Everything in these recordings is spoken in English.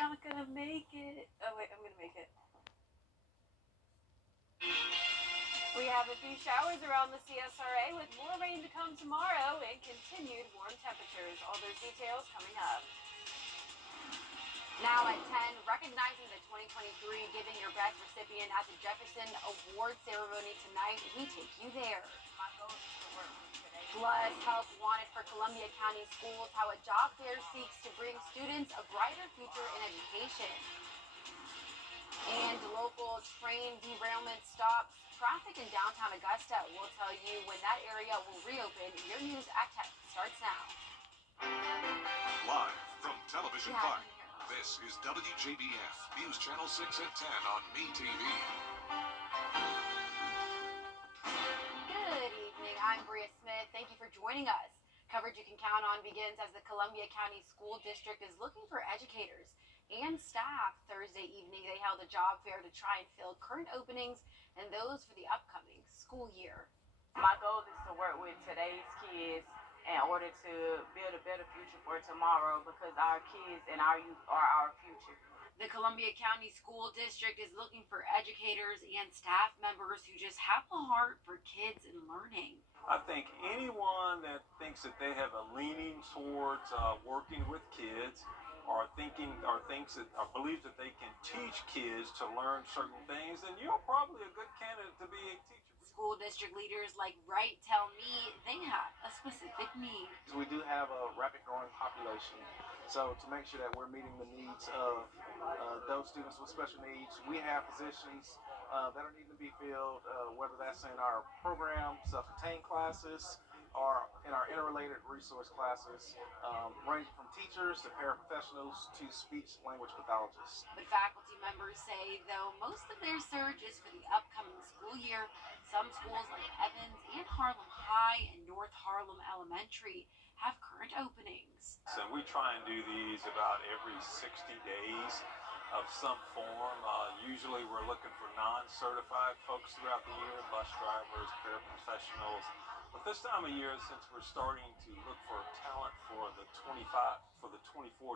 Not gonna make it. Oh wait, I'm gonna make it. We have a few showers around the CSRA with more rain to come tomorrow and continued warm temperatures. All those details coming up. Now at 10, recognizing the 2023 Giving Your Best recipient at the Jefferson Award ceremony tonight, we take you there. My goal is to work today. Plus, help wanted for Columbia County Schools, how a job fair seeks to bring students a brighter future in education. And local train derailment stops traffic in downtown Augusta. We'll tell you when that area will reopen. Your news at 10 starts now. Live from Television 5, this is WJBF, News Channel 6 at 10 on MeTV. Good evening, I'm Bria Smith. Thank you for joining us. Coverage you can count on begins as the Columbia County School District is looking for educators and staff. Thursday evening, they held a job fair to try and fill current openings and those for the upcoming school year. My goal is to work with today's kids in order to build a better future for tomorrow, because our kids and our youth are our future. The Columbia County School District is looking for educators and staff members who just have a heart for kids and learning. I think anyone that thinks that they have a leaning towards working with kids, or thinks that or believes that they can teach kids to learn certain things, then you're probably a good candidate to be a teacher. School district leaders like Wright tell me they have a specific need. We do have a rapid growing population, so to make sure that we're meeting the needs of those students with special needs, we have positions that are needing to be filled, whether that's in our program, self-contained classes, or in our interrelated resource classes, ranging from teachers to paraprofessionals to speech language pathologists. But faculty members say, though, most of their search is for the upcoming school year. Some schools like Evans and Harlem High and North Harlem Elementary have current openings. So we try and do these about every 60 days of some form. Usually we're looking for non-certified folks throughout the year, bus drivers, paraprofessionals. But this time of year, since we're starting to look for talent for the 24-25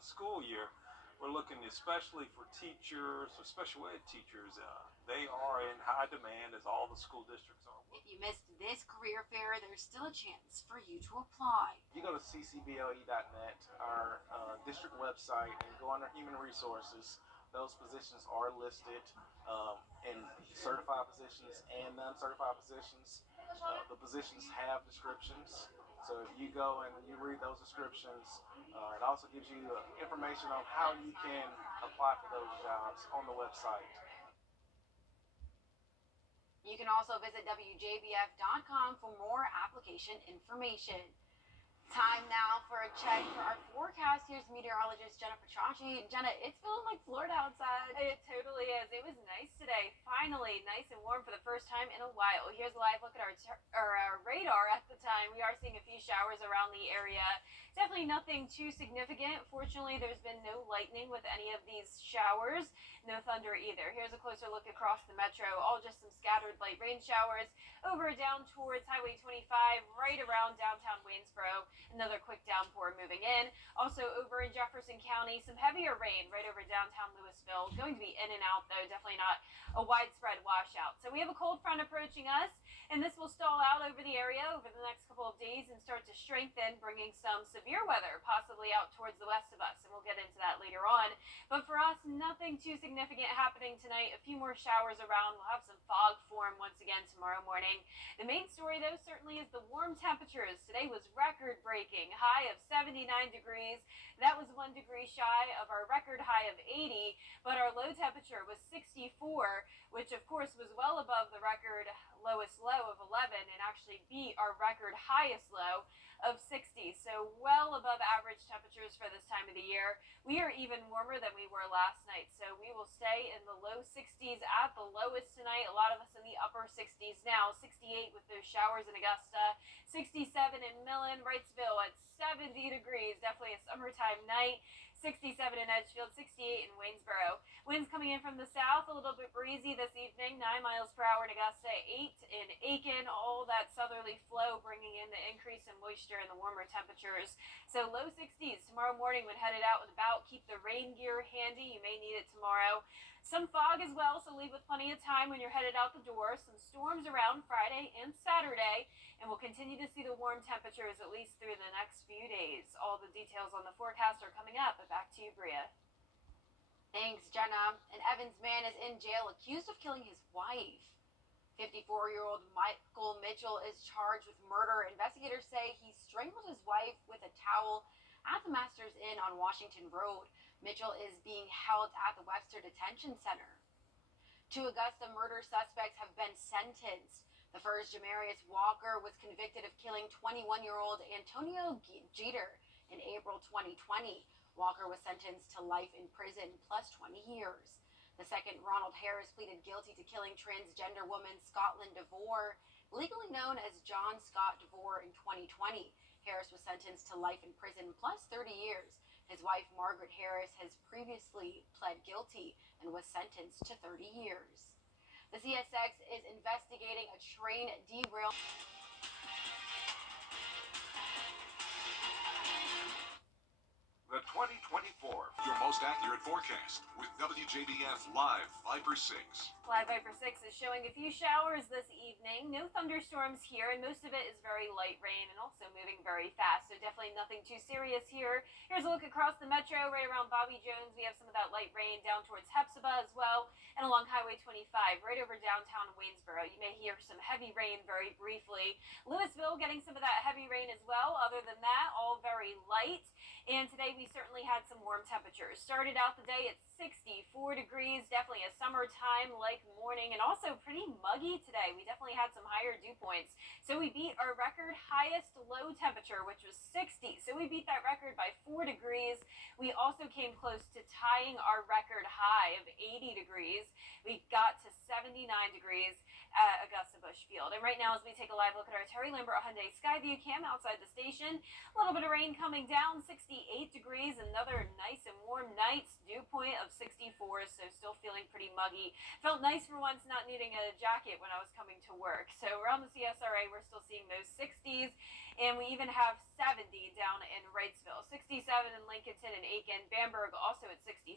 school year, we're looking especially for teachers, or special ed teachers. They are in high demand, as all the school districts are. If you missed this career fair, there's still a chance for you to apply. You go to ccble.net, our district website, and go under Human Resources. Those positions are listed in certified positions and non-certified positions. The positions have descriptions, so if you go and you read those descriptions, it also gives you information on how you can apply for those jobs on the website. You can also visit WJBF.com for more application information. Time now for a check for our forecast. Here's meteorologist Jenna Petracci. Jenna, it's feeling like Florida outside. It totally is. It was nice today. Finally, nice and warm for the first time in a while. Here's a live look at our radar at the time. We are seeing a few showers around the area. Definitely nothing too significant. Fortunately, there's been no lightning with any of these showers. No thunder either. Here's a closer look across the metro. All just some scattered light rain showers over down towards Highway 25, right around downtown Waynesboro. Another quick downpour moving in. Also over in Jefferson County, some heavier rain right over downtown Louisville. Going to be in and out though, definitely not a widespread washout. So we have a cold front approaching us, and this will stall out over the area over the next couple of days and start to strengthen, bringing some severe weather possibly out towards the west of us, and we'll get into that later on. But for us, nothing too significant happening tonight. A few more showers around. We'll have some fog form once again tomorrow morning. The main story though certainly is the warm temperatures. Today was record-breaking, high of 79 degrees. That was 1 degree shy of our record high of 80, but our low temperature was 64, which of course was well above the record lowest low of 11 and actually beat our record highest low of 60. So well above average temperatures for this time of the year. We are even warmer than we were last night, so we will stay in the low 60s at the lowest tonight. A lot of us in the upper 60s now. 68 with those showers in Augusta, 67 in Millen, Wrightsville at 70 degrees. Definitely a summertime night. 67 in Edgefield, 68 in Waynesboro. Winds coming in from the south, a little bit breezy this evening, 9 miles per hour in Augusta, 8 in Aiken. All that southerly flow bringing in the increase in moisture and the warmer temperatures. So low 60s tomorrow morning when headed out and about. Keep the rain gear handy. You may need it tomorrow. Some fog as well, so leave with plenty of time when you're headed out the door. Some storms around Friday and Saturday, and we'll continue to see the warm temperatures at least through the next few days. All the details on the forecast are coming up, but back to you, Bria. Thanks, Jenna. An Evans man is in jail accused of killing his wife. 54-year-old Michael Mitchell is charged with murder. Investigators say he strangled his wife with a towel at the Masters Inn on Washington Road. Mitchell is being held at the Webster Detention Center. 2 Augusta murder suspects have been sentenced. The first, Jamarius Walker, was convicted of killing 21-year-old Antonio Jeter in April 2020. Walker was sentenced to life in prison plus 20 years. The second, Ronald Harris, pleaded guilty to killing transgender woman Scotland DeVore, legally known as John Scott DeVore, in 2020. Harris was sentenced to life in prison plus 30 years. His wife, Margaret Harris, has previously pled guilty and was sentenced to 30 years. The CSX is investigating a train derailment. The 2024, your most accurate forecast with WJBF Live Viper 6. Live Viper 6 is showing a few showers this evening. No thunderstorms here, and most of it is very light rain and also moving very fast, so definitely nothing too serious here. Here's a look across the metro right around Bobby Jones. We have some of that light rain down towards Hepzibah as well, and along Highway 25 right over downtown Waynesboro. You may hear some heavy rain very briefly. Louisville getting some of that heavy rain as well. Other than that, all very light. And today we certainly had some warm temperatures. Started out the day at 64 degrees, definitely a summertime-like morning, and also pretty muggy today. We definitely had some higher dew points. So we beat our record highest low temperature, which was 60. So we beat that record by 4 degrees. We also came close to tying our record high of 80 degrees. We got to 79 degrees at Augusta Busch Field. And right now, as we take a live look at our Terry Lambert Hyundai Skyview cam outside the station, a little bit of rain coming down, 68 degrees, another nice and warm night, dew point of 64, so still feeling pretty muggy. Felt nice for once not needing a jacket when I was coming to work. So around the CSRA, we're still seeing those 60s, and we even have 70 down in Wrightsville, 67 in Lincolnton and Aiken, Bamberg also at 67,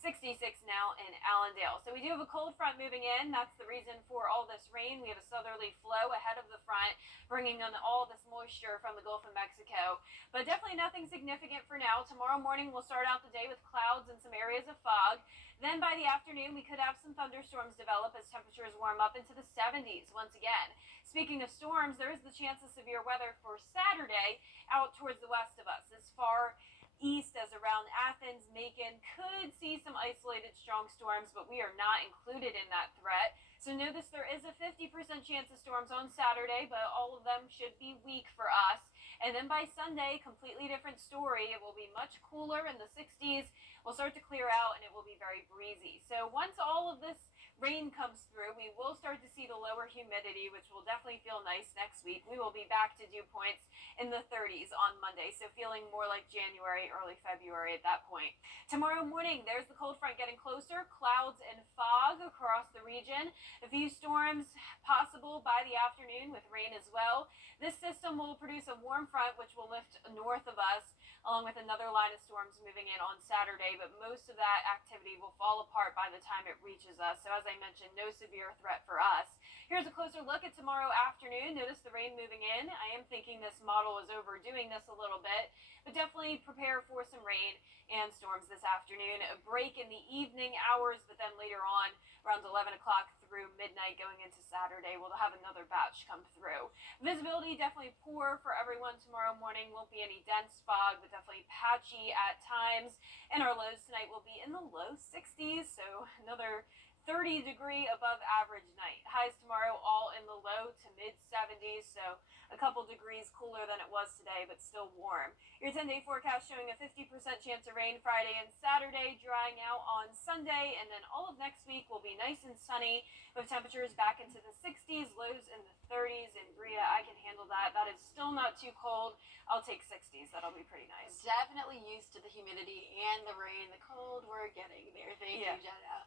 66 now in Allendale. So we do have a cold front moving in. That's the reason for all this rain. We have a southerly flow ahead of the front, bringing on all this moisture from the Gulf of Mexico. But definitely nothing significant for now. Tomorrow morning, we'll start out the day with clouds and some areas of fog. Then by the afternoon, we could have some thunderstorms develop as temperatures warm up into the 70s once again. Speaking of storms, there is the chance of severe weather for Saturday out towards the west of us. As far east as around Athens, Macon, could see some isolated strong storms, but we are not included in that threat. So notice there is a 50% chance of storms on Saturday, but all of them should be weak for us. And then by Sunday, completely different story. It will be much cooler in the 60s. We'll start to clear out, and it will be very breezy. So once all of this rain comes through, we will start to see the lower humidity, which will definitely feel nice next week. We will be back to dew points in the 30s on Monday, so feeling more like January, early February at that point. Tomorrow morning, there's the cold front getting closer, clouds and fog across the region. A few storms possible by the afternoon with rain as well. This system will produce a warm front, which will lift north of us, along with another line of storms moving in on Saturday, but most of that activity will fall apart by the time it reaches us. So as I mentioned, no severe threat for us. Here's a closer look at tomorrow afternoon. Notice the rain moving in. I am thinking this model is overdoing this a little bit, but definitely prepare for some rain and storms this afternoon. A break in the evening hours, but then later on, around 11 o'clock through midnight going into Saturday, we'll have another batch come through. Visibility definitely poor for everyone tomorrow morning. Won't be any dense fog, but definitely patchy at times. And our lows tonight will be in the low 60s, so another 30-degree above average night. Highs tomorrow all in the low to mid 70s, so a couple degrees cooler than it was today, but still warm. Your 10-day forecast showing a 50% chance of rain Friday and Saturday, drying out on Sunday, and then all of next week will be nice and sunny with temperatures back into the 60s, lows in the 30s. In Bria, I can handle that. That is still not too cold. I'll take 60s. That'll be pretty nice. Definitely used to the humidity and the rain, the cold. We're getting there. Thank you, Jenna.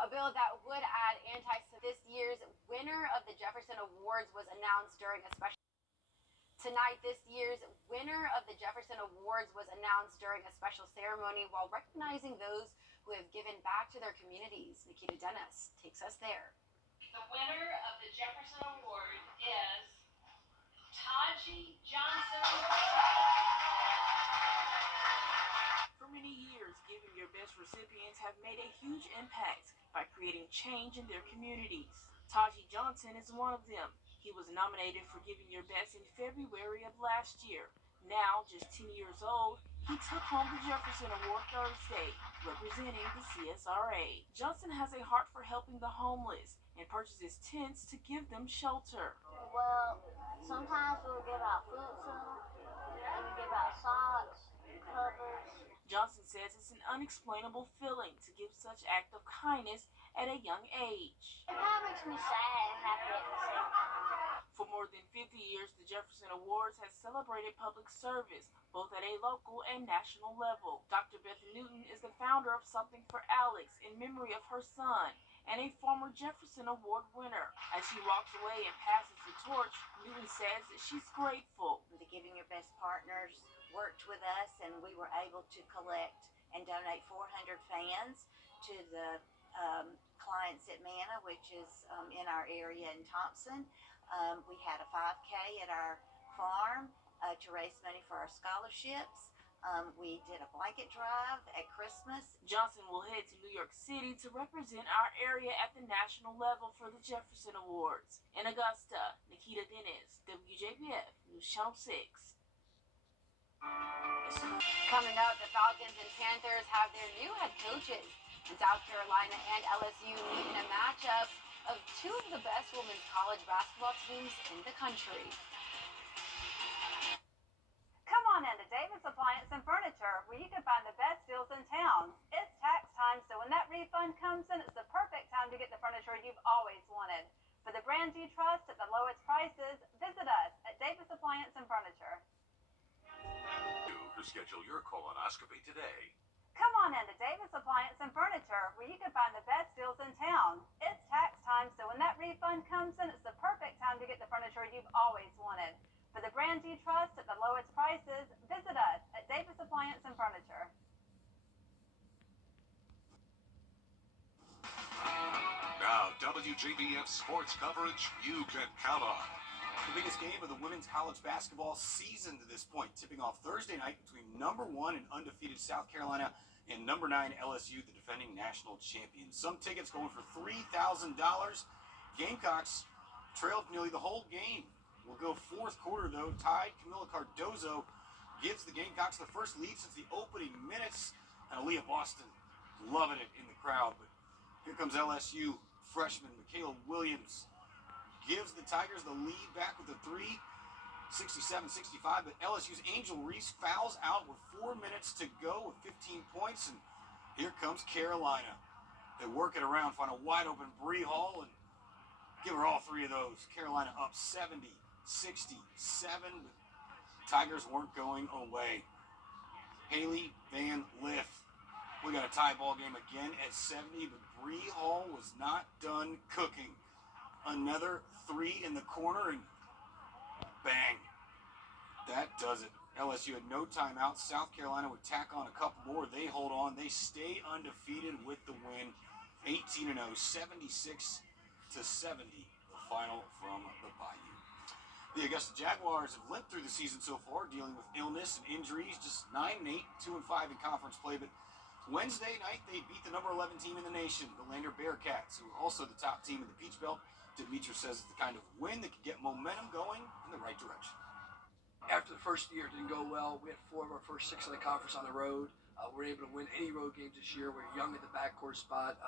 A bill that would add this year's winner of the Jefferson Awards was announced during a special tonight. This year's winner of the Jefferson Awards was announced during a special ceremony while recognizing those who have given back to their communities. Nikita Dennis takes us there. The winner of the Jefferson Award is Taji Johnson. For many years, Giving Your Best recipients have made a huge impact by creating change in their communities. Taji Johnson is one of them. He was nominated for Giving Your Best in February of last year. Now, just 10 years old, he took home the Jefferson Award Thursday, representing the CSRA. Johnson has a heart for helping the homeless and purchases tents to give them shelter. Well, sometimes we'll give out food to them, and we give out socks, covers. Johnson says it's an unexplainable feeling to give such act of kindness at a young age. It kind of makes me sad and happy at the same time. For more than 50 years, the Jefferson Awards has celebrated public service, both at a local and national level. Dr. Beth Newton is the founder of Something for Alex in memory of her son and a former Jefferson Award winner. As she walks away and passes the torch, Newton says that she's grateful. The Giving Your Best partners worked with us, and we were able to collect and donate 400 fans to the clients at Manna, which is in our area in Thompson. We had a 5K at our farm to raise money for our scholarships. We did a blanket drive at Christmas. Johnson will head to New York City to represent our area at the national level for the Jefferson Awards. In Augusta, Nikita Dennis, WJBF News Channel 6. Coming up, the Falcons and Panthers have their new head coaches. And South Carolina and LSU meet in a matchup of two of the best women's college basketball teams in the country. Come on into Davis Appliance and Furniture, where you can find the best deals in town. It's tax time, so when that refund comes in, it's the perfect time to get the furniture you've always wanted. For the brands you trust at the lowest prices, visit us at Davis Appliance and Furniture. To schedule your colonoscopy today. Come on into Davis Appliance and Furniture, where you can find the best deals in town. It's tax time, so when that refund comes in, it's the perfect time to get the furniture you've always wanted. For the brands you trust at the lowest prices, visit us at Davis Appliance and Furniture. Now, WJBF sports coverage you can count on. The biggest game of the women's college basketball season to this point, tipping off Thursday night between number 1 and undefeated South Carolina and number 9 LSU, the defending national champions. Some tickets going for $3,000. Gamecocks trailed nearly the whole game. We'll go fourth quarter, though. Tied. Camila Cardozo gives the Gamecocks the first lead since the opening minutes. And Aaliyah Boston loving it in the crowd. But here comes LSU freshman Michaela Williams. Gives the Tigers the lead back with a 3, 67-65. But LSU's Angel Reese fouls out with 4 minutes to go with 15 points. And here comes Carolina. They work it around, find a wide open Bree Hall, and give her all 3 of those. Carolina up 70-67. But Tigers weren't going away. Haley Van Lith. We got a tie ball game again at 70, but Bree Hall was not done cooking. Another 3 in the corner, and bang. That does it. LSU had no timeout. South Carolina would tack on a couple more. They hold on. They stay undefeated with the win. 18-0, 76-70, the final from the Bayou. The Augusta Jaguars have limped through the season so far, dealing with illness and injuries. Just 9-8, 2-5 in conference play. But Wednesday night, they beat the number 11 team in the nation, the Lander Bearcats, who are also the top team in the Peach Belt. Demetrius says it's the kind of win that can get momentum going in the right direction. After the first year, it didn't go well. We had 4 of our first 6 in the conference on the road. We were able to win any road games this year. We're young at the backcourt spot.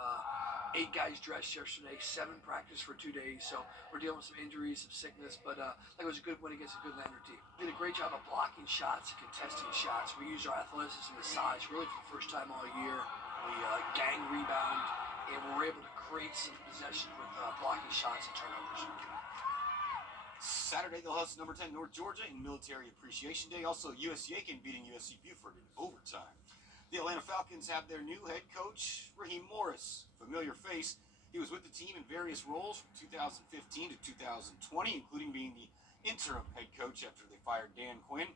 8 guys dressed yesterday, 7 practiced for 2 days. So we're dealing with some injuries, some sickness, but it was a good win against a good Lander team. Did a great job of blocking shots and contesting shots. We used our athleticism and size really for the first time all year. We gang rebound, and we were able to create some possessions with blocking shots and turnovers. Saturday, they'll host number 10 North Georgia in Military Appreciation Day. Also, US Yakin beating USC Buford in overtime. The Atlanta Falcons have their new head coach, Raheem Morris. Familiar face. He was with the team in various roles from 2015 to 2020, including being the interim head coach after they fired Dan Quinn.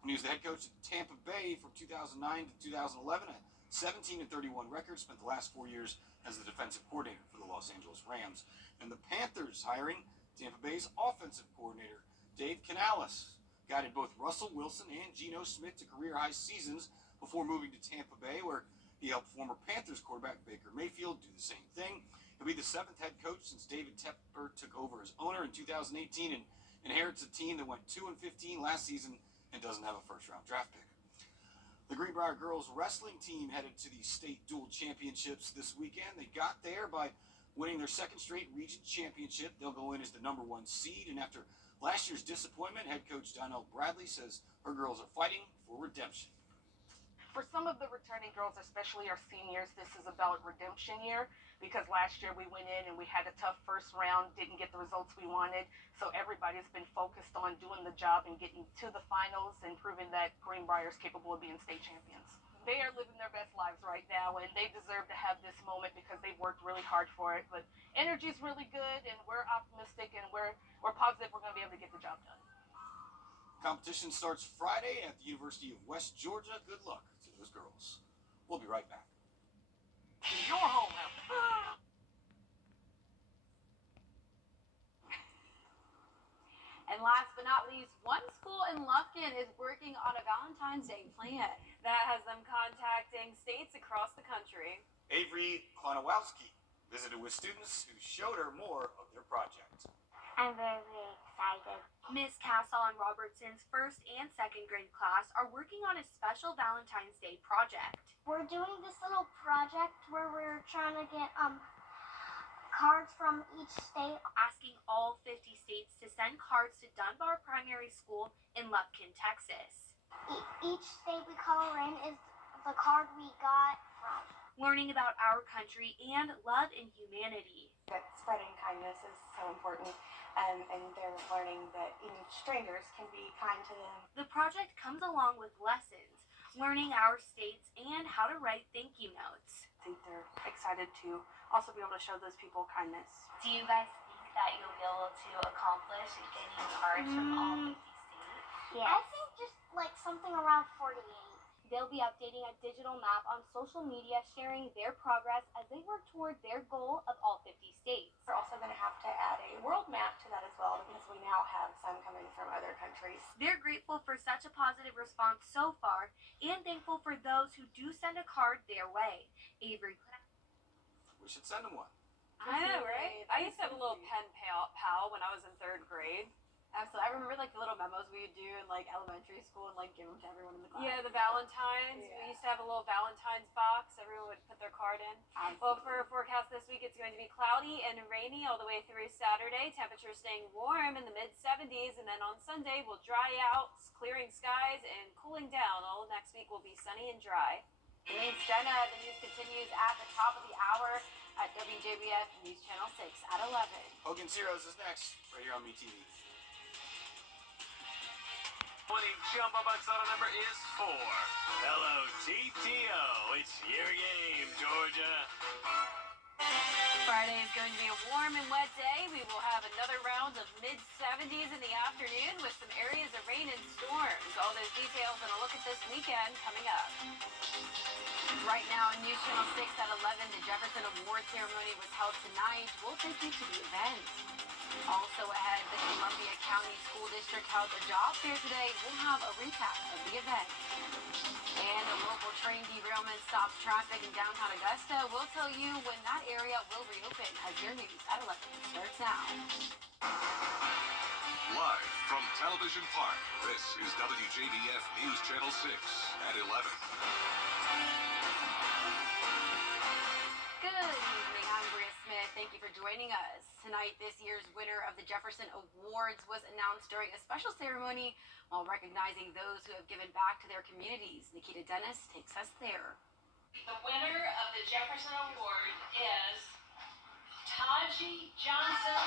When he was the head coach at Tampa Bay from 2009 to 2011, a 17-31 record, spent the last 4 years as the defensive coordinator for the Los Angeles Rams. And the Panthers hiring Tampa Bay's offensive coordinator, Dave Canales, guided both Russell Wilson and Geno Smith to career-high seasons before moving to Tampa Bay, where he helped former Panthers quarterback Baker Mayfield do the same thing. He'll be the 7th head coach since David Tepper took over as owner in 2018 and inherits a team that went 2-15 last season and doesn't have a first-round draft pick. The Greenbrier girls wrestling team headed to the state dual championships this weekend. They got there by winning their 2nd straight region championship. They'll go in as the number 1 seed, and after last year's disappointment, head coach Donnell Bradley says her girls are fighting for redemption. For some of the returning girls, especially our seniors, this is about redemption year, because last year we went in and we had a tough first round, didn't get the results we wanted. So everybody's been focused on doing the job and getting to the finals and proving that Greenbrier is capable of being state champions. They are living their best lives right now, and they deserve to have this moment because they've worked really hard for it. But energy is really good, and we're optimistic, and we're positive we're going to be able to get the job done. Competition starts Friday at the University of West Georgia. Good luck to those girls. We'll be right back. Your home now. And last but not least, one school in Lufkin is working on a Valentine's Day plan. That has them contacting states across the country. Avery Klonowski visited with students who showed her more of their project. I'm very excited. Miss Castle and Robertson's 1st and 2nd grade class are working on a special Valentine's Day project. We're doing this little project where we're trying to get cards from each state. Asking all 50 states to send cards to Dunbar Primary School in Lufkin, Texas. Each state we color in is the card we got from. Learning about our country and love and humanity. That spreading kindness is so important, and they're learning that even strangers can be kind to them. The project comes along with lessons, learning our states and how to write thank you notes. I think they're excited to also be able to show those people kindness. Do you guys think that you'll be able to accomplish getting cards from all 50 states? Yes. I think just like something around 48. They'll be updating a digital map on social media, sharing their progress as they work toward their goal of all 50 states. We're also going to have to add a world map to that as well, because we now have some coming from other countries. They're grateful for such a positive response so far and thankful for those who do send a card their way. Avery. We should send them one. I know, right? I used to have a little pen pal when I was in 3rd grade. Absolutely. I remember like the little memos we would do in like elementary school and like give them to everyone in the class. Yeah, the Valentines. Yeah. We used to have a little Valentine's box. Everyone would put their card in. Absolutely. Well, for our forecast this week, it's going to be cloudy and rainy all the way through Saturday. Temperatures staying warm in the mid-70s, and then on Sunday we'll dry out, clearing skies and cooling down. All of next week will be sunny and dry. Thanks, Jenna. The news continues at the top of the hour at WJBF News Channel 6 at 11. Hogan's Heroes is next, right here on MeTV. Winning jumbo bucks auto number is 4. Hello, TTO. It's your game, Georgia. Friday is going to be a warm and wet day. We will have another round of mid-70s in the afternoon with some areas of rain and storms. All those details and a look at this weekend coming up. Right now on News Channel 6 at 11, the Jefferson Award ceremony was held tonight. We'll take you to the event. Also ahead, the Columbia County School District held a job fair today. We'll have a recap of the event. And a local train derailment stops traffic in downtown Augusta. We'll tell you when that area will reopen as your news at 11 starts now. Live from Television Park, this is WJBF News Channel 6 at 11. Good evening, I'm Bria joining us. Tonight, this year's winner of the Jefferson Awards was announced during a special ceremony while recognizing those who have given back to their communities. Nikita Dennis takes us there. The winner of the Jefferson Award is Taji Johnson.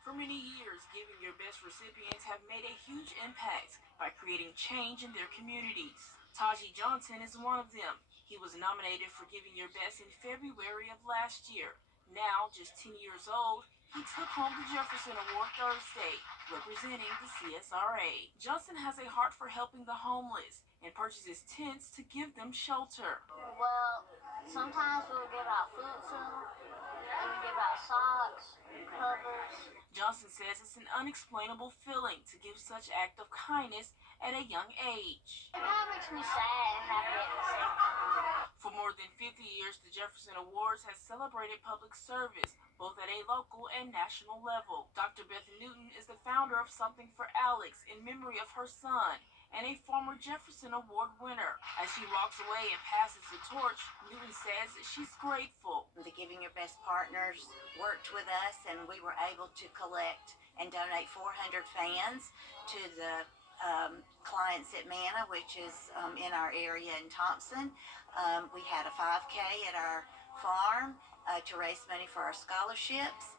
For many years, Giving Your Best recipients have made a huge impact by creating change in their communities. Taji Johnson is one of them. He was nominated for Giving Your Best in February of last year. Now, just 10 years old, he took home the Jefferson Award Thursday, representing the CSRA. Johnson has a heart for helping the homeless and purchases tents to give them shelter. Well, sometimes we'll give out food to them, and we give out socks, covers. Johnson says it's an unexplainable feeling to give such act of kindness at a young age. It kind of makes me sad and happy at the same time. For more than 50 years, the Jefferson Awards has celebrated public service, both at a local and national level. Dr. Beth Newton is the founder of Something for Alex in memory of her son and a former Jefferson Award winner. As she walks away and passes the torch, Newton says that she's grateful. The Giving Your Best partners worked with us, and we were able to collect and donate 400 fans to the clients at Manna, which is in our area in Thompson. We had a 5K at our farm to raise money for our scholarships.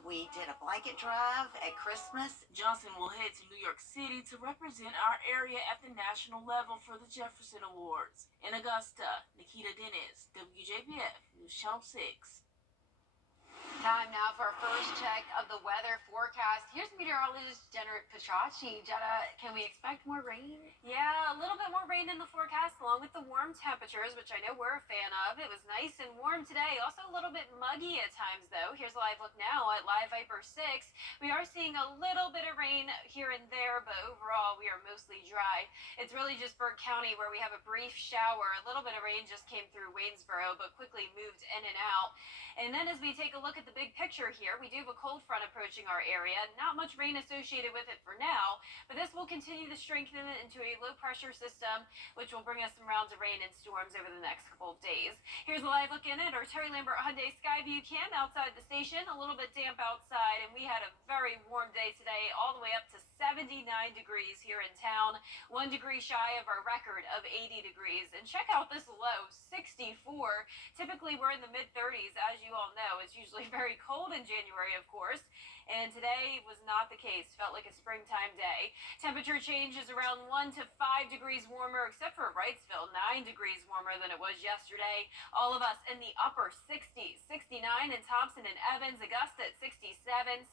We did a blanket drive at Christmas. Johnson will head to New York City to represent our area at the national level for the Jefferson Awards. In Augusta, Nikita Dennis, WJBF News Channel 6. Time now for our first check of the weather forecast. Here's meteorologist Jenna Petracci. Jenna, can we expect more rain? Yeah, a little bit more rain in the forecast along with the warm temperatures, which I know we're a fan of. It was nice and warm today. Also a little bit muggy at times, though. Here's a live look now at Live Viper 6. We are seeing a little bit of rain here and there, but overall we are mostly dry. It's really just Burke County where we have a brief shower. A little bit of rain just came through Waynesboro, but quickly moved in and out. And then as we take a look at the big picture here, we do have a cold front approaching our area. Not much rain associated with it for now, but this will continue to strengthen into a low pressure system, which will bring us some rounds of rain and storms over the next couple of days. Here's a live look in at our Terry Lambert Hyundai Skyview cam outside the station. A little bit damp outside, and we had a very warm day today, all the way up to 79 degrees here in town, 1 degree shy of our record of 80 degrees. And check out this low, 64. Typically we're in the mid 30s, as you all know. It's usually very cold in January, of course, and today was not the case. Felt like a springtime day. Temperature change is around 1 to 5 degrees warmer, except for Wrightsville, 9 degrees warmer than it was yesterday. All of us in the upper 60s, 69 in Thompson and Evans, Augusta at 67,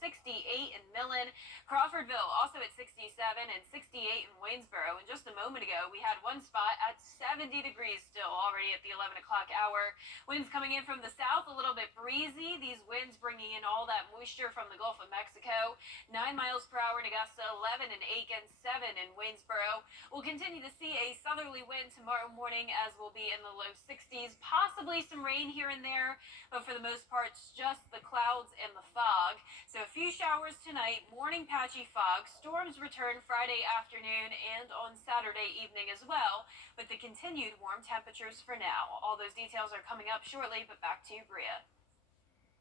68 in Millen, Crawfordville also at 67, and 68 in Waynesboro. And just a moment ago, we had one spot at 70 degrees still already at the 11 o'clock hour. Winds coming in from the south, a little bit breezy. These winds bringing in all that moisture from the Gulf of Mexico. 9 miles per hour in Augusta, 11 in Aiken, 7 in Waynesboro. We'll continue to see a southerly wind tomorrow morning, as we'll be in the low 60s. Possibly some rain here and there, but for the most part, it's just the clouds and the fog. So a few showers tonight, morning patchy fog. Storms return Friday afternoon and on Saturday evening as well, with the continued warm temperatures for now. All those details are coming up shortly, but back to you, Bria.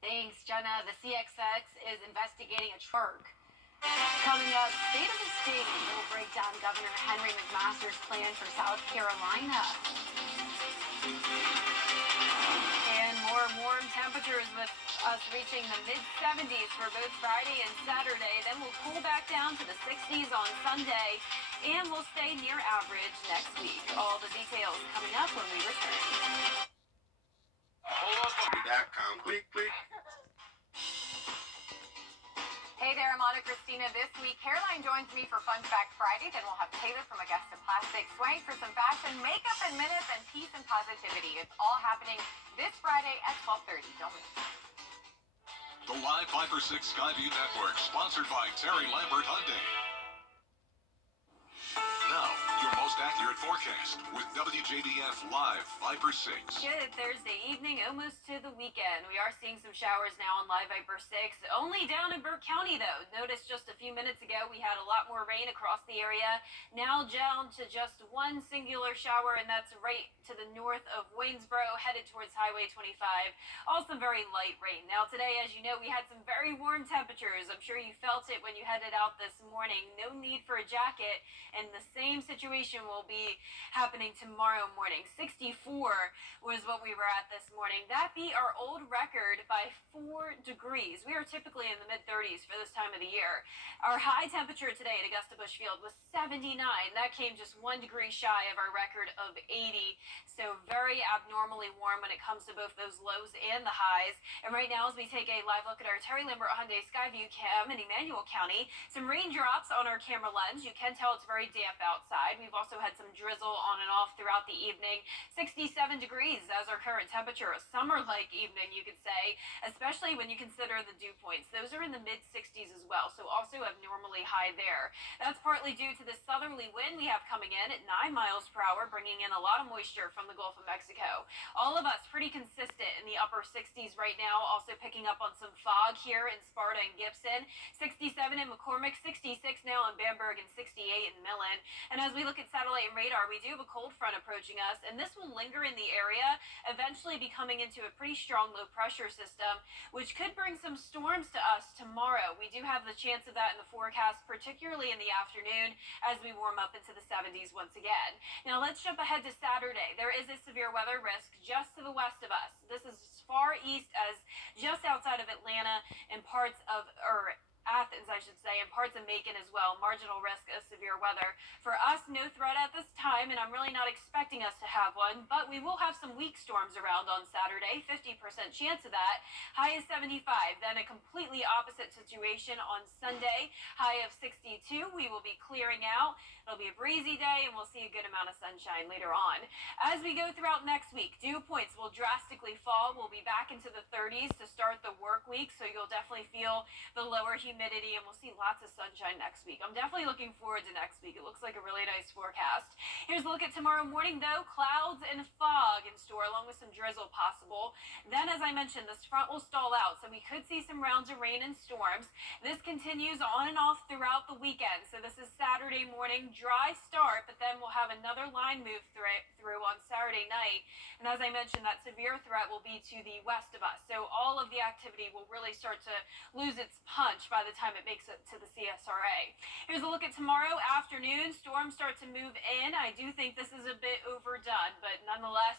Thanks, Jenna. The CXX is investigating a truck. Coming up, State of the State will break down Governor Henry McMaster's plan for South Carolina. And more warm temperatures with us reaching the mid-70s for both Friday and Saturday. Then we'll cool back down to the 60s on Sunday, and we'll stay near average next week. All the details coming up when we return. Hey there, I'm Anna Christina. This week, Caroline joins me for Fun Fact Friday. Then we'll have Taylor from Augusta Plastic Swank for some fashion, makeup and minutes, and peace and positivity. It's all happening this Friday at 12:30. Don't miss it. The Live Viper 6 Skyview Network, sponsored by Terry Lambert Hyundai. Now, your most most accurate forecast with WJBF Live Viper 6. Good Thursday evening, almost to the weekend. We are seeing some showers now on Live Viper 6, only down in Burke County though. Notice just a few minutes ago we had a lot more rain across the area. Now down to just one singular shower, and that's right to the north of Waynesboro, headed towards Highway 25. Also very light rain. Now today, as you know, we had some very warm temperatures. I'm sure you felt it when you headed out this morning. No need for a jacket, and the same situation will be happening tomorrow morning. 64 was what we were at this morning. That beat our old record by 4 degrees. We are typically in the mid-30s for this time of the year. Our high temperature today at Augusta Busch Field was 79. That came just 1 degree shy of our record of 80. So very abnormally warm when it comes to both those lows and the highs. And right now, as we take a live look at our Terry Lambert Hyundai Skyview cam in Emmanuel County, some raindrops on our camera lens. You can tell it's very damp outside. We've also had some drizzle on and off throughout the evening. 67 degrees as our current temperature. A summer-like evening, you could say, especially when you consider the dew points. Those are in the mid-60s as well, so also abnormally high there. That's partly due to the southerly wind we have coming in at 9 miles per hour, bringing in a lot of moisture from the Gulf of Mexico. All of us pretty consistent in the upper 60s right now, also picking up on some fog here in Sparta and Gibson. 67 in McCormick, 66 now in Bamberg, and 68 in Millen. And as we look at satellite and radar, we do have a cold front approaching us, and this will linger in the area, eventually becoming into a pretty strong low pressure system, which could bring some storms to us tomorrow. We do have the chance of that in the forecast, particularly in the afternoon as we warm up into the 70s once again. Now let's jump ahead to Saturday. There is a severe weather risk just to the west of us. This is as far east as just outside of Atlanta and parts of, Athens, I should say, and parts of Macon as well. Marginal risk of severe weather. For us, no threat at this time, and I'm really not expecting us to have one, but we will have some weak storms around on Saturday, 50% chance of that. High is 75. Then a completely opposite situation on Sunday, high of 62. We will be clearing out. It'll be a breezy day, and we'll see a good amount of sunshine later on. As we go throughout next week, dew points will drastically fall. We'll be back into the 30s to start the work week, so you'll definitely feel the lower humidity, and we'll see lots of sunshine next week. I'm definitely looking forward to next week. It looks like a really nice forecast. Here's a look at tomorrow morning, though. Clouds and fog in store, along with some drizzle possible. Then, as I mentioned, this front will stall out, so we could see some rounds of rain and storms. This continues on and off throughout the weekend. So this is Saturday morning, dry start, but then we'll have another line move through on Saturday night. And as I mentioned, that severe threat will be to the west of us. So all of the activity will really start to lose its punch by the time it makes it to the CSRA. Here's a look at tomorrow afternoon. Storms start to move in. I do think this is a bit overdone, but nonetheless,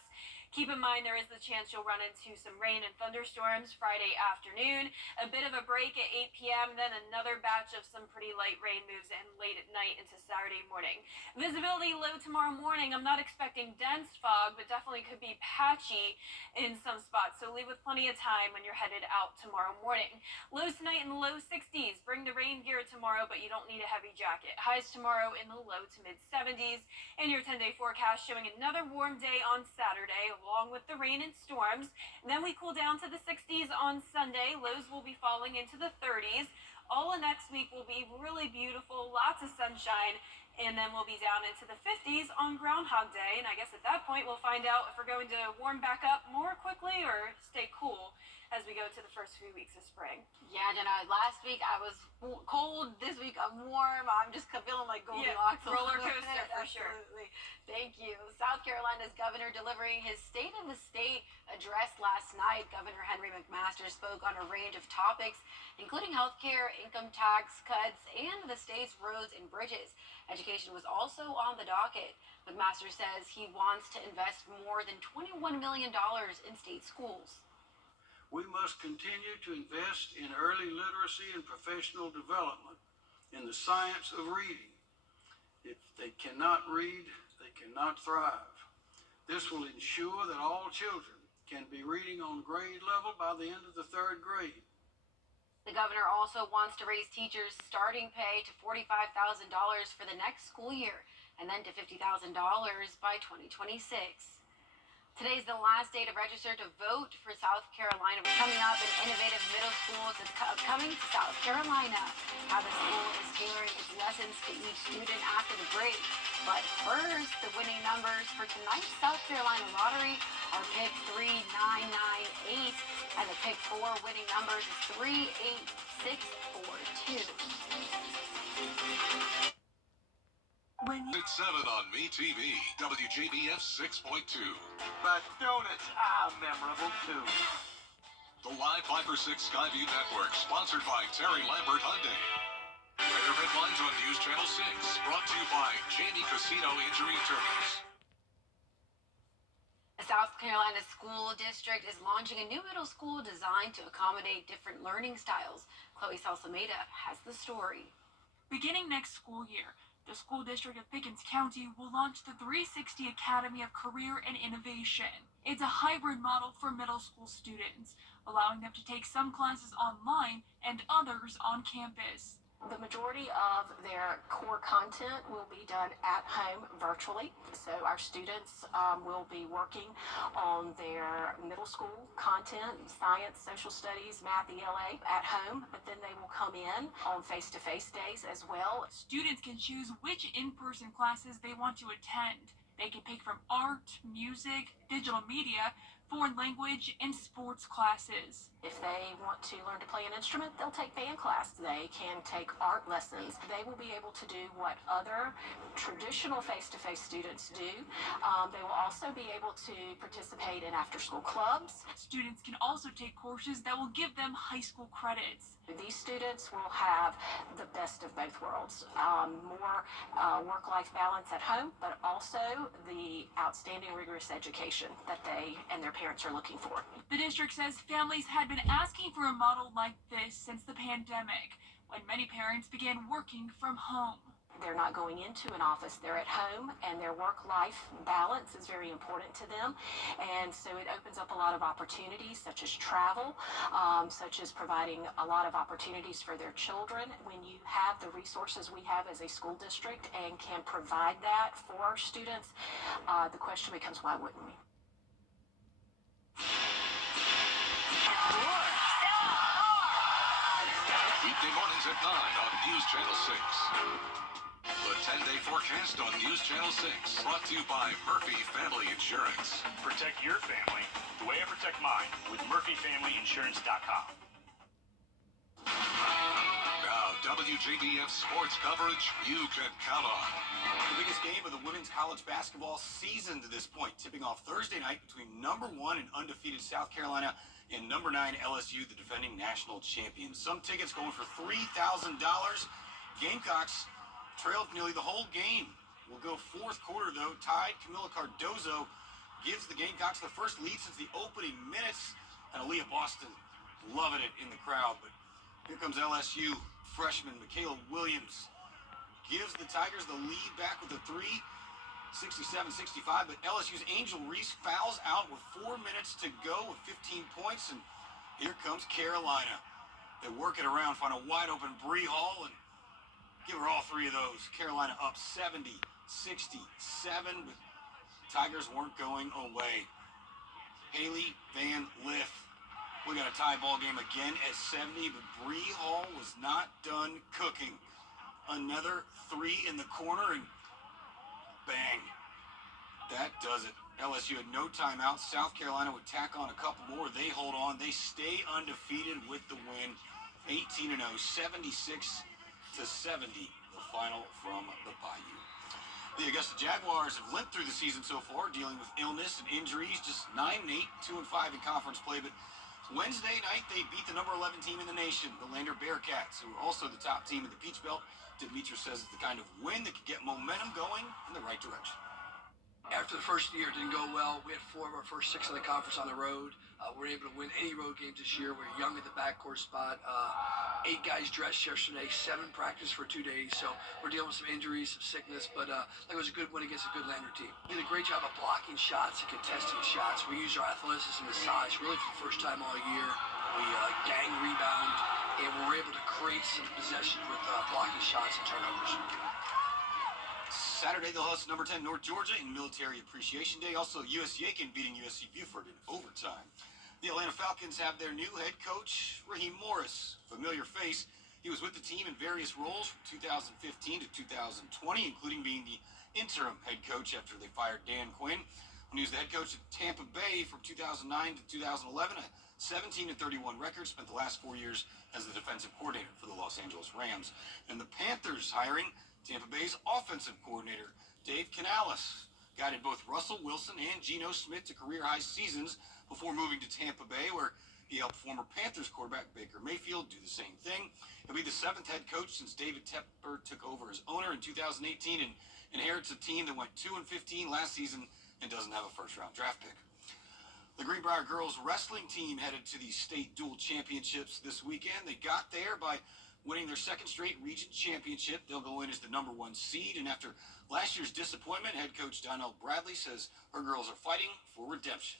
keep in mind there is the chance you'll run into some rain and thunderstorms Friday afternoon. A bit of a break at 8 p.m., then another batch of some pretty light rain moves in late at night into Saturday morning. Visibility low tomorrow morning. I'm not expecting dense fog, but definitely could be patchy in some spots. So leave with plenty of time when you're headed out tomorrow morning. Lows tonight in the low 60s. Bring the rain gear tomorrow, but you don't need a heavy jacket. Highs tomorrow in the low to mid 70s. And your 10-day forecast showing another warm day on Saturday, along with the rain and storms. And then we cool down to the 60s on Sunday. Lows will be falling into the 30s. All of next week will be really beautiful, lots of sunshine, and then we'll be down into the 50s on Groundhog Day. And I guess at that point we'll find out if we're going to warm back up more quickly or stay cool as we go to the first few weeks of spring. Yeah, Jenna, last week I was cold. This week I'm warm. I'm just feeling like Goldilocks. Yeah, roller coaster for sure. Absolutely. Thank you. South Carolina's governor delivering his State of the State address last night. Governor Henry McMaster spoke on a range of topics, including health care, income tax cuts, and the state's roads and bridges. Education was also on the docket. McMaster says he wants to invest more than $21 million in state schools. We must continue to invest in early literacy and professional development in the science of reading. If they cannot read, they cannot thrive. This will ensure that all children can be reading on grade level by the end of the 3rd grade. The governor also wants to raise teachers' starting pay to $45,000 for the next school year and then to $50,000 by 2026. Today's the last day to register to vote for South Carolina. Coming up, an innovative middle school is coming to South Carolina. How the school is tailoring its lessons to each student after the break. But first, the winning numbers for tonight's South Carolina lottery are pick 3998, and the pick 4 winning numbers is 38642. It's 7 on MeTV, WJBF 6.2. But donuts are memorable too. The live 5 for 6 Skyview Network, sponsored by Terry Lambert Hyundai. Weather headlines on News Channel 6, brought to you by Jamie Casino Injury Attorneys. The South Carolina School District is launching a new middle school designed to accommodate different learning styles. Chloe Salsameda has the story. Beginning next school year, the school district of Pickens County will launch the 360 Academy of Career and Innovation. It's a hybrid model for middle school students, allowing them to take some classes online and others on campus. The majority of their core content will be done at home virtually. So our students will be working on their middle school content, science, social studies, math, ELA at home, but then they will come in on face-to-face days as well. Students can choose which in-person classes they want to attend. They can pick from art, music, digital media, foreign language, and sports classes. If they want to learn to play an instrument, they'll take band class. They can take art lessons. They will be able to do what other traditional face-to-face students do. They will also be able to participate in after-school clubs. Students can also take courses that will give them high school credits. These students will have the best of both worlds. More work-life balance at home, but also the outstanding rigorous education that they and their parents are looking for. The district says families had been asking for a model like this since the pandemic, when many parents began working from home. They're not going into an office, they're at home, and their work-life balance is very important to them. And so it opens up a lot of opportunities, such as travel, such as providing a lot of opportunities for their children. When you have the resources we have as a school district and can provide that for our students, the question becomes, why wouldn't we? Weekday mornings at 9 on News Channel 6. The 10-day forecast on News Channel 6, brought to you by Murphy Family Insurance. Protect your family the way I protect mine with MurphyFamilyInsurance.com. Now, WJBF sports coverage you can count on. The biggest game of the women's college basketball season to this point, tipping off Thursday night between number 1 and undefeated South Carolina and number 9 LSU, the defending national champions. Some tickets going for $3,000. Gamecocks trailed nearly the whole game. We'll go fourth quarter, though. Tied. Camila Cardozo gives the Gamecocks the first lead since the opening minutes. And Aaliyah Boston loving it in the crowd. But here comes LSU freshman Michaela Williams. Gives the Tigers the lead back with a 3, 67-65. But LSU's Angel Reese fouls out with 4 minutes to go with 15 points. And here comes Carolina. They work it around, find a wide open Bree Hall, and give her all 3 of those. Carolina up 70-67, but Tigers weren't going away. Haley Van Lith. We got a tie ball game again at 70, but Bree Hall was not done cooking. Another 3 in the corner, and bang. That does it. LSU had no timeouts. South Carolina would tack on a couple more. They hold on. They stay undefeated with the win. 18-0, 76-70, the final from the Bayou. The Augusta Jaguars have limped through the season so far, dealing with illness and injuries. Just 9-8, 2-5 in conference play. But Wednesday night, they beat the number 11 team in the nation, the Lander Bearcats, who are also the top team in the Peach Belt. Demetrius says it's the kind of win that could get momentum going in the right direction. After the first year, it didn't go well. We had 4 of our first 6 in the conference on the road. We were able to win any road games this year. We're young at the backcourt spot. 8 guys dressed yesterday, 7 practiced for 2 days. So we're dealing with some injuries, some sickness, but it was a good win against a good Lander team. We did a great job of blocking shots and contesting shots. We used our athleticism and size really for the first time all year. We gang rebound, and we were able to create some possessions with blocking shots and turnovers. Saturday, they'll host number 10 North Georgia in Military Appreciation Day. Also, USC Aiken beating USC Buford in overtime. The Atlanta Falcons have their new head coach, Raheem Morris. Familiar face. He was with the team in various roles from 2015 to 2020, including being the interim head coach after they fired Dan Quinn. When he was the head coach at Tampa Bay from 2009 to 2011, a 17-31 record, spent the last 4 years as the defensive coordinator for the Los Angeles Rams. And the Panthers hiring Tampa Bay's offensive coordinator, Dave Canales. Guided both Russell Wilson and Geno Smith to career-high seasons before moving to Tampa Bay, where he helped former Panthers quarterback Baker Mayfield do the same thing. He'll be the 7th head coach since David Tepper took over as owner in 2018 and inherits a team that went 2-15 last season and doesn't have a first-round draft pick. The Greenbrier girls wrestling team headed to the state dual championships this weekend. They got there by winning their second straight region championship. They'll go in as the number 1 seed, and after last year's disappointment, head coach Donnell Bradley says her girls are fighting for redemption.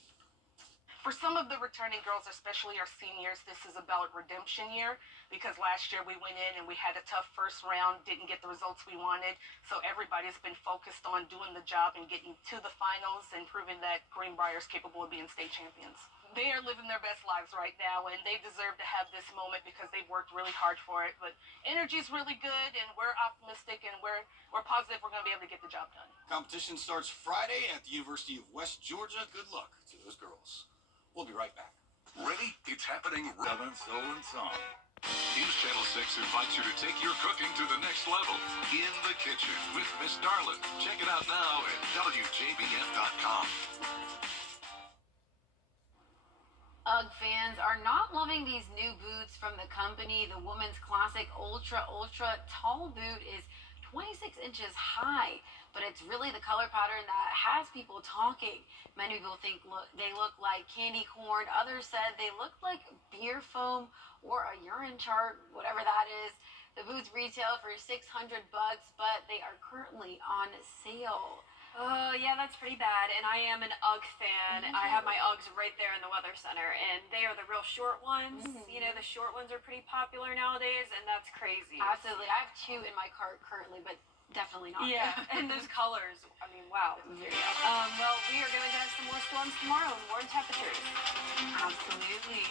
For some of the returning girls, especially our seniors, this is about redemption year because last year we went in and we had a tough first round, didn't get the results we wanted. So everybody's been focused on doing the job and getting to the finals and proving that Greenbrier is capable of being state champions. They are living their best lives right now, and they deserve to have this moment because they've worked really hard for it. But energy is really good, and we're optimistic, and we're positive we're going to be able to get the job done. Competition starts Friday at the University of West Georgia. Good luck to those girls. We'll be right back. Ready? It's happening. Southern Soul and Song. News Channel 6 invites you to take your cooking to the next level. In the Kitchen with Miss Darlin. Check it out now at WJBF.com. UGG fans are not loving these new boots from the company. The women's classic ultra tall boot is 26 inches high, but it's really the color pattern that has people talking. Many people think they look like candy corn. Others said they look like beer foam or a urine chart, whatever that is. The boots retail for $600, but they are currently on sale. Oh, yeah, that's pretty bad. And I am an UGG fan. I have my UGGs right there in the Weather Center, and they are the real short ones. You know, the short ones are pretty popular nowadays, and that's crazy. Absolutely. I have 2 in my cart currently, but definitely not. Yeah, and those colors, I mean, wow. Well, we are going to have some more storms tomorrow and warm temperatures. Absolutely.